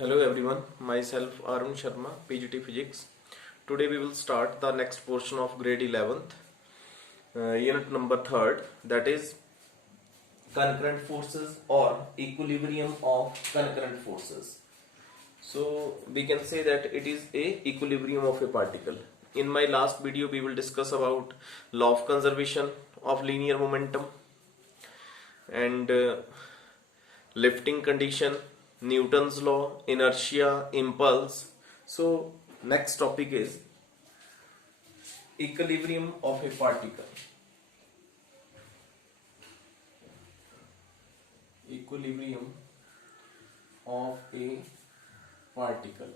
Hello everyone, myself Arun Sharma, PGT Physics. Today we will start the next portion of grade 11th, unit number 3rd, that is concurrent forces or equilibrium of concurrent forces. So we can say that it is a equilibrium of a particle. In my last video we will discuss about law of conservation of linear momentum and lifting condition, Newton's law, inertia, impulse. So next topic is equilibrium of a particle. Equilibrium of a particle.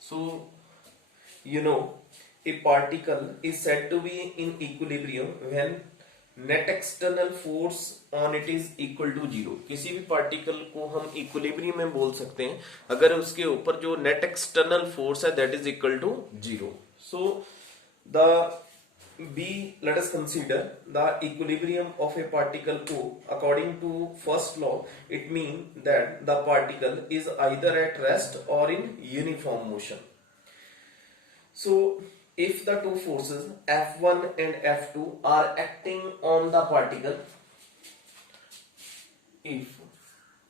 So a particle is said to be in equilibrium when net external force on it is equal to zero. किसी भी particle को हम equilibrium में बोल सकते हैं अगर उसके ऊपर जो नेट एक्सटर्नल फोर्स है that is equal to zero. So the let us consider the equilibrium of a particle को according to first law it mean that the particle is either at rest or in uniform motion. So if the two forces F1 and F2 are acting on the particle, if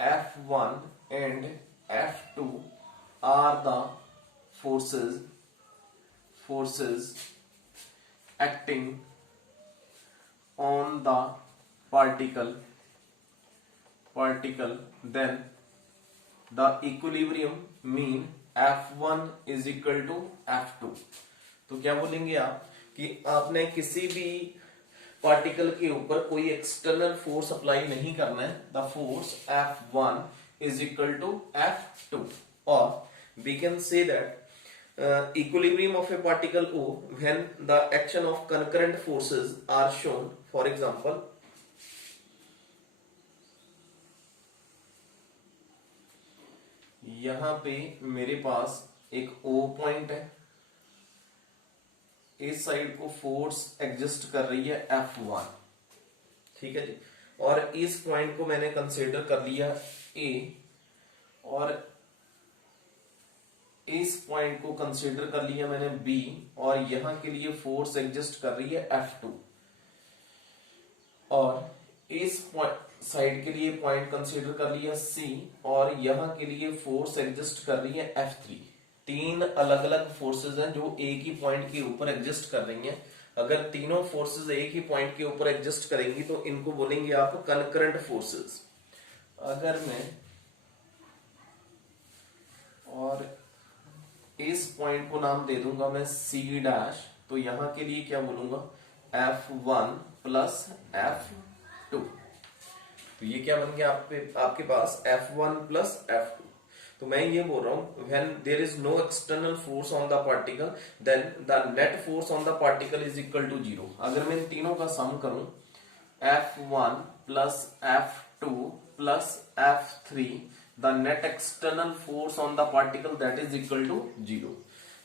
F1 and F2 are the forces acting on the particle, then the equilibrium mean F1 is equal to F2। तो क्या बोलेंगे आप कि आपने किसी भी particle के ऊपर कोई एक्सटर्नल फोर्स अप्लाई नहीं करना है। The force F1 is equal to F2 or we can say that equilibrium of a particle O when the action of concurrent forces are shown। For example, यहां पे मेरे पास एक O पॉइंट है, इस side को फोर्स एग्जिस्ट कर रही है F1, ठीक है जी, और इस पॉइंट को मैंने कंसीडर कर लिया A और इस पॉइंट को कंसीडर कर लिया मैंने B और यहां के लिए फोर्स एग्जिस्ट कर रही है F2 और इस साइड के लिए पॉइंट कंसीडर कर लिया C और यहां के लिए फोर्स एग्जिस्ट कर रही है F3। तीन अलग अलग फोर्सेस हैं जो एक ही पॉइंट के ऊपर एग्जिस्ट कर रही हैं। अगर तीनों फोर्सेस एक ही पॉइंट के ऊपर एग्जिस्ट करेंगी तो इनको बोलेंगे आप कंकरेंट फोर्सेस। अगर मैं और इस पॉइंट को नाम दे दूंगा मैं C डैश, तो यहां के लिए क्या बोलूंगा F1 प्लस F2। तो ये क्या बन गया आपके पास F1 प्लस F2। तो मैं ये बोल रहा हूं when there is no external force on the particle then the net force on the particle is equal to zero। अगर मैं इन तीनों का सम करूं F1 plus F2 plus F3 the net external force on the particle that is equal to zero।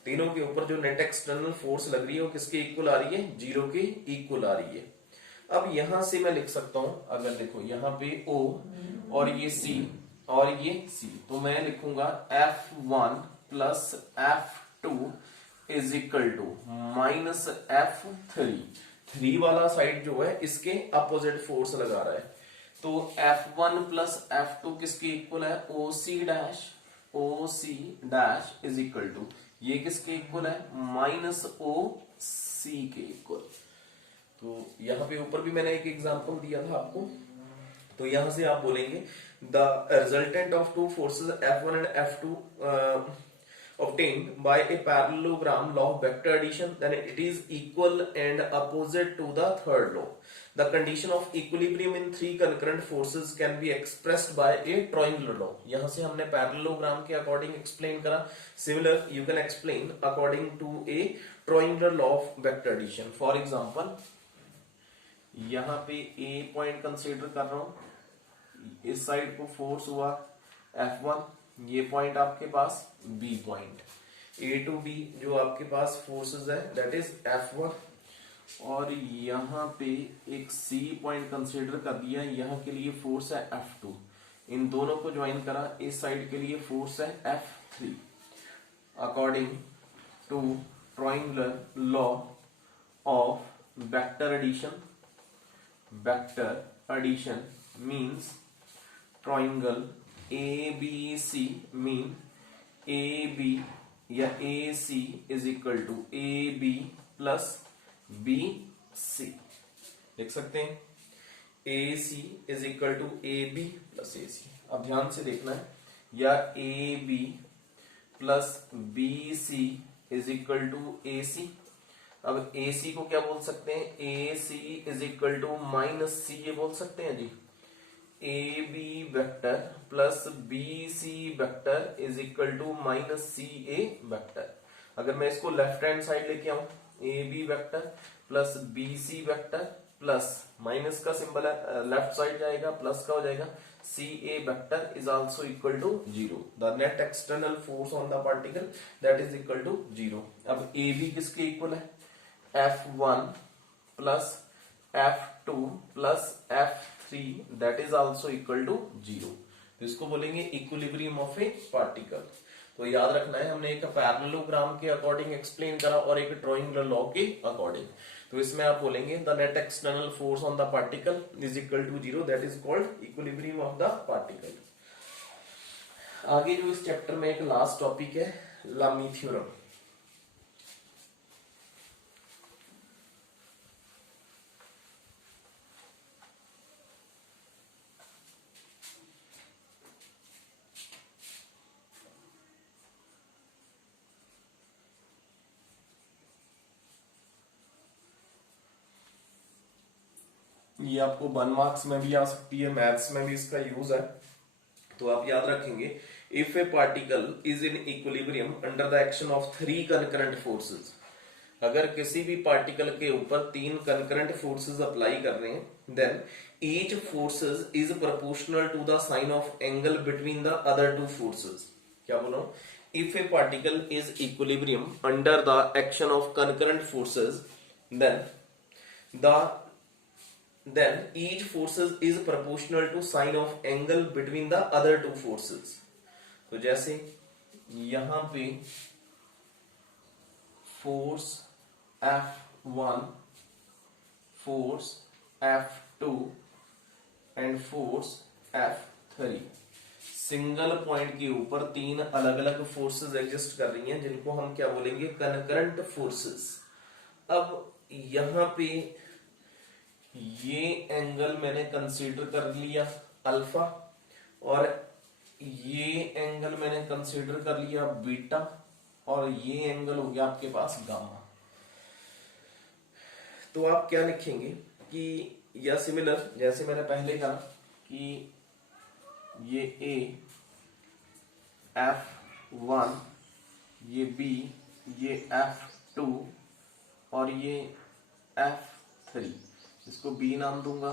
तीनों के ऊपर जो net external force लग रही है वो किसके इक्वल आ रही है, जीरो के इक्वल आ रही है। अब यहां से मैं लिख सकता हूं, अगर देखो यहां पे O और ये C और ये C, तो मैं लिखूंगा F1 plus F2 is equal to minus F3। 3 वाला साइड जो है इसके अपोजिट फोर्स लगा रहा है, तो F1 प्लस F2 किसके इक्वल है OC dash is equal to ये किसके इक्वल है माइनस OC के इक्वल। तो यहां पे ऊपर भी मैंने एक एग्जांपल दिया था आपको, तो यहां से आप बोलेंगे the resultant of two forces F1 and F2 obtained by a parallelogram law of vector addition then it is equal and opposite to the third law। The condition of equilibrium in three concurrent forces can be expressed by a triangular law। यहां से हमने parallelogram के according explain करा। Similar you can explain according to a triangular law of vector addition। For example, यहां पे A point consider कर रहा हूं, इस साइड को फोर्स हुआ F1, ये पॉइंट आपके पास B point, A to B जो आपके पास फोर्सेस है दैट इज F1 और यहाँ पे एक C पॉइंट कंसीडर कर दिया, यहाँ के लिए फोर्स है F2, इन दोनों को ज्वाइन करा, इस साइड के लिए फोर्स है F3। According to triangular law of vector addition means triangle ABC mean AB या AC is equal to AB plus BC, देख सकते हैं AC is equal to AB plus AC। अब ध्यान से देखना है, या AB plus BC is equal to AC। अब AC को क्या बोल सकते हैं, AC is equal to minus C, ये बोल सकते हैं जी। AB vector plus BC vector is equal to minus CA vector. अगर मैं इसको लेफ्ट हैंड साइड लेके आऊं, AB vector plus BC vector plus minus का सिंबल है लेफ्ट साइड जाएगा, प्लस का हो जाएगा, CA vector is also equal to 0। The net external force on the particle that is equal to 0। अब AB किसके इक्वल है, F1 plus F2 plus F3 that is also equal to 0। तो इसको बोलेंगे इक्विलिब्रियम ऑफ ए पार्टिकल। तो याद रखना है, हमने एक पैरेललोग्राम के अकॉर्डिंग एक्सप्लेन करा और एक ट्रायंगुलर लॉ के अकॉर्डिंग। तो इसमें आप बोलेंगे the net external force on the particle is equal to 0, that is called equilibrium of the particle. आगे जो इस चैप्टर में एक लास्ट टॉपिक है, लामी थ्योरम। ये आपको 1 मार्क्स में भी आ सकती है, मैथ्स में भी इसका यूज है। तो आप याद रखेंगे, if a particle is in equilibrium under the action of 3 concurrent forces, अगर किसी भी पार्टिकल के ऊपर 3 कंकरेंट फोर्सेस अप्लाई कर रहे हैं, then each forces is proportional to the sine of angle between the other 2 forces. क्या बोलो, if a particle is equilibrium under the action of concurrent forces, then each forces is proportional to sine of angle between the other 2 forces। तो जैसे यहां पे force F1, force F2 and force F3, single point के ऊपर 3 अलग अलग forces exist कर रही हैं, जिनको हम क्या बोलेंगे, कनकरेंट फोर्सेस। अब यहां पे ये एंगल मैंने कंसीडर कर लिया अल्फा, और ये एंगल मैंने कंसीडर कर लिया बीटा, और ये एंगल हो गया आपके पास गामा। तो आप क्या लिखेंगे कि, या सिमिलर जैसे मैंने पहले कहा कि ये A, F1, ये B, ये F2 और ये F3, इसको B नाम दूंगा,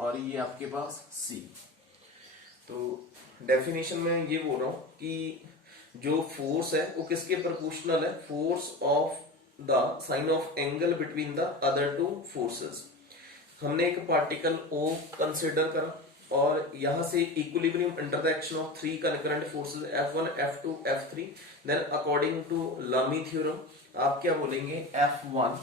और ये आपके पास C। तो डेफिनेशन में ये बोल रहा हूं कि जो फोर्स है वो किसके प्रोपोर्शनल है, force of the sine of angle between the other 2 forces. हमने एक पार्टिकल O कंसिडर करा, और यहां से equilibrium under the action of 3 concurrent forces F1, F2, F3। Then according to Lami theorem आप क्या बोलेंगे, F1,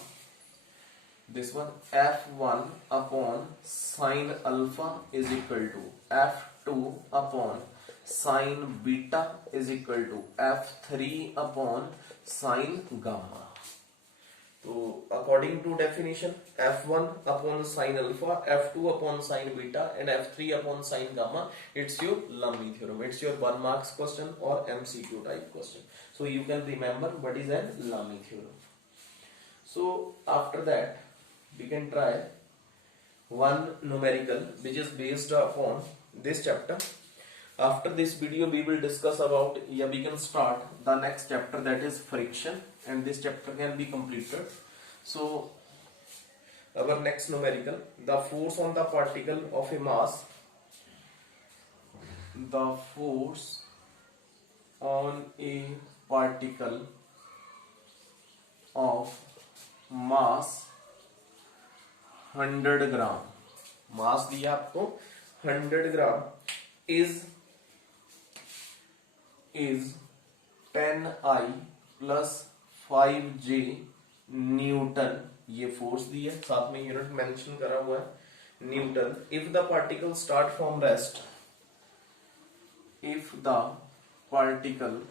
this one, F1 upon sine alpha is equal to F2 upon sine beta is equal to F3 upon sine gamma। तो according to definition, F1 upon sine alpha, F2 upon sine beta and F3 upon sine gamma, it's your Lumley theorem। It's your 1 marks question or MCQ type question, so you can remember what is an Lumley theorem। So after that we can try one numerical which is based upon this chapter। After this video we will discuss about, yeah, we can start the next chapter, that is friction, and this chapter can be completed। So our next numerical, the force on the particle of a mass, the force on a particle of mass 100 ग्राम, मास दिया आपको 100 gram is 10I plus 5J newton, ये force दिया, साथ में unit mention करा हुआ है Newton. If the particle start from rest, if the particle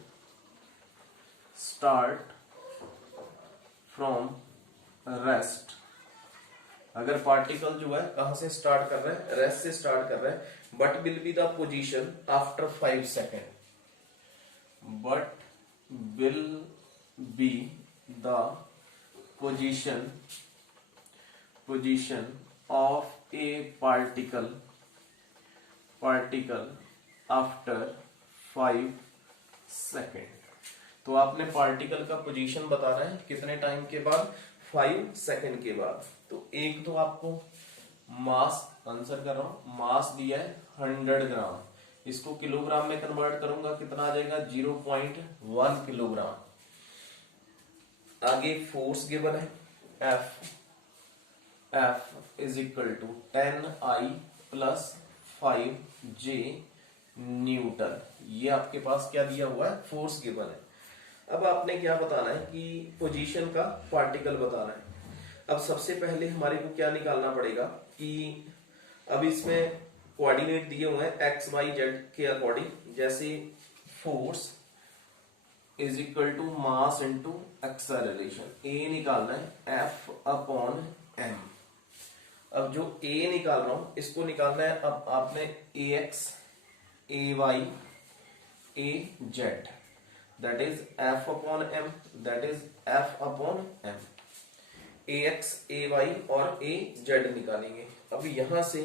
start from rest, अगर पार्टिकल जो है कहां से स्टार्ट कर रहे हैं, रेस्ट से स्टार्ट कर रहे हैं, but will be the position after 5 second, but will be the position of a particle after 5 second. तो आपने पार्टिकल का पोजीशन बताना है कितने टाइम के बाद, 5 सेकेंड के बाद। तो एक तो आपको मास, आंसर कर रहा हूं, मास दिया है 100 ग्राम, इसको किलोग्राम में कन्वर्ट करूंगा, कितना आ जाएगा 0.1 किलोग्राम। आगे फोर्स गिवन है F is equal to 10I plus 5J newton, ये आपके पास क्या दिया हुआ है, फोर्स गिवन है। अब आपने क्या बताना है कि पोजीशन का पार्टिकल बताना है। अब सबसे पहले हमारे को क्या निकालना पड़ेगा कि अब इसमें कोऑर्डिनेट दिए हुए हैं एक्स वाई जेड के अकॉर्डिंग, जैसे force is equal to mass into acceleration, A निकालना है F अपॉन m। अब जो a निकाल रहा हूं इसको निकालना है, अब आपने ax ay az, that is F upon m, that is F upon m। ax ay और az निकालेंगे। अब यहां से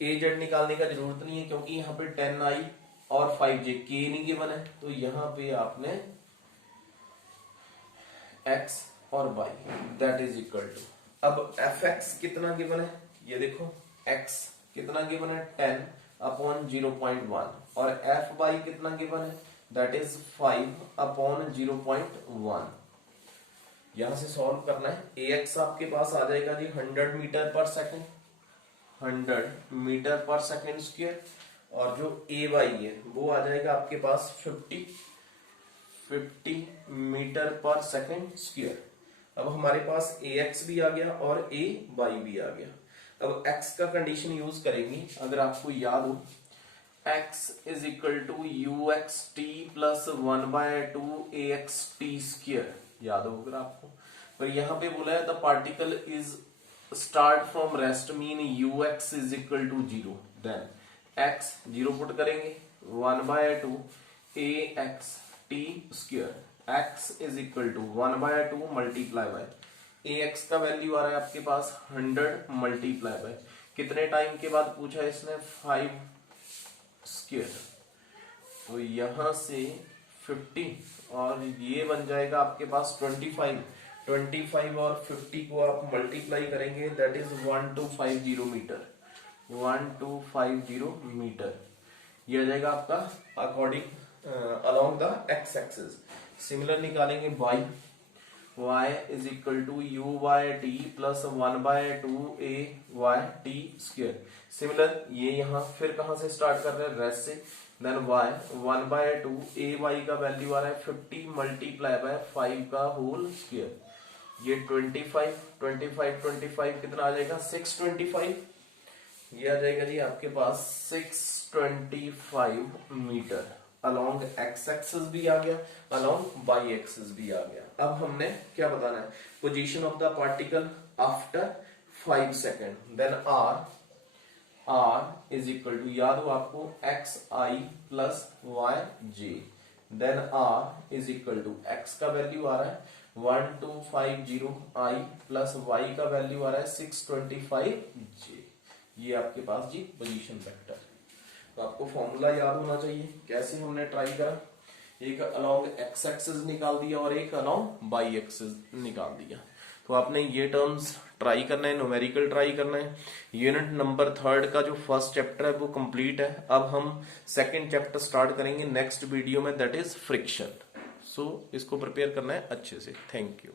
az निकालने का जरूरत नहीं है क्योंकि यहाँ पे 10I और 5J k नहीं गिवन है, तो यहां पे आपने x और y that is equal to, अब fx कितना गिवन है, ये देखो x कितना गिवन है 10 अपॉन 0.1 और fy कितना गिवन है, दैट इज 5 अपॉन 0.1। यहां से सॉल्व करना है। ax आपके पास आ जाएगा जी 100 मीटर पर सेकेंड, 100 मीटर पर सेकेंड स्क्वायर, और जो ay है वो आ जाएगा आपके पास 50 मीटर पर सेकेंड स्क्वायर। अब हमारे पास ax भी आ गया और ay भी आ गया। अब x का कंडीशन यूज करेंगे, अगर आपको याद हो x is equal to ux t plus 1/2 ax t square, याद हो अगर आपको। पर यहाँ पे बोला है the particle is start from rest, mean ux is equal to 0, then x 0 put करेंगे 1/2 ax t square, x is equal to 1/2 multiply by ax का वैल्यू आ रहा है आपके पास 100 मल्टीप्लाई बाय कितने टाइम के बाद पूछा है इसने, 5 स्क्वायर, तो यहां से 50 और ये बन जाएगा आपके पास 25 और 50 को आप मल्टीप्लाई करेंगे, दैट इज 1250 मीटर, 1250 मीटर। ये आ जाएगा आपका according along the X axis. Similar निकालेंगे y is equal to uy/t plus 1/2 ay/t square. Similar ये यहाँ फिर कहां से स्टार्ट कर रहे हैं, रेस्ट से, देन y 1/2 ay का वैल्यू आ रहा है 50 मल्टीप्लाई बाय 5 का होल स्क्वायर, ये 25 कितना आ जाएगा 625, ये आ जाएगा जी आपके पास 625 मीटर। अलोंग एक्स एक्सिस भी आ गया, अलोंग वाई एक्सिस भी आ गया। अब हमने क्या बताना है, position of the particle after 5 second, then r is equal to, याद हो आपको X I plus Y J, then r is equal to x का वैल्यू आ रहा है 1250 i प्लस y का वैल्यू आ रहा है 625 j, ये आपके पास जी पोजीशन वेक्टर। तो आपको फॉर्मूला याद होना चाहिए, कैसे हमने ट्राई करा, एक अलोंग एक्स एक्सिस निकाल दिया और एक अलोंग वाई एक्सिस निकाल दिया। तो आपने ये टर्म्स ट्राई करना है, न्यूमेरिकल ट्राई करना है। यूनिट नंबर 3 का जो फर्स्ट चैप्टर है वो कंप्लीट है। अब हम सेकंड चैप्टर स्टार्ट करेंगे नेक्स्ट वीडियो में, दैट इज फ्रिक्शन। सो इसको प्रिपेयर करना है अच्छे से। Thank you.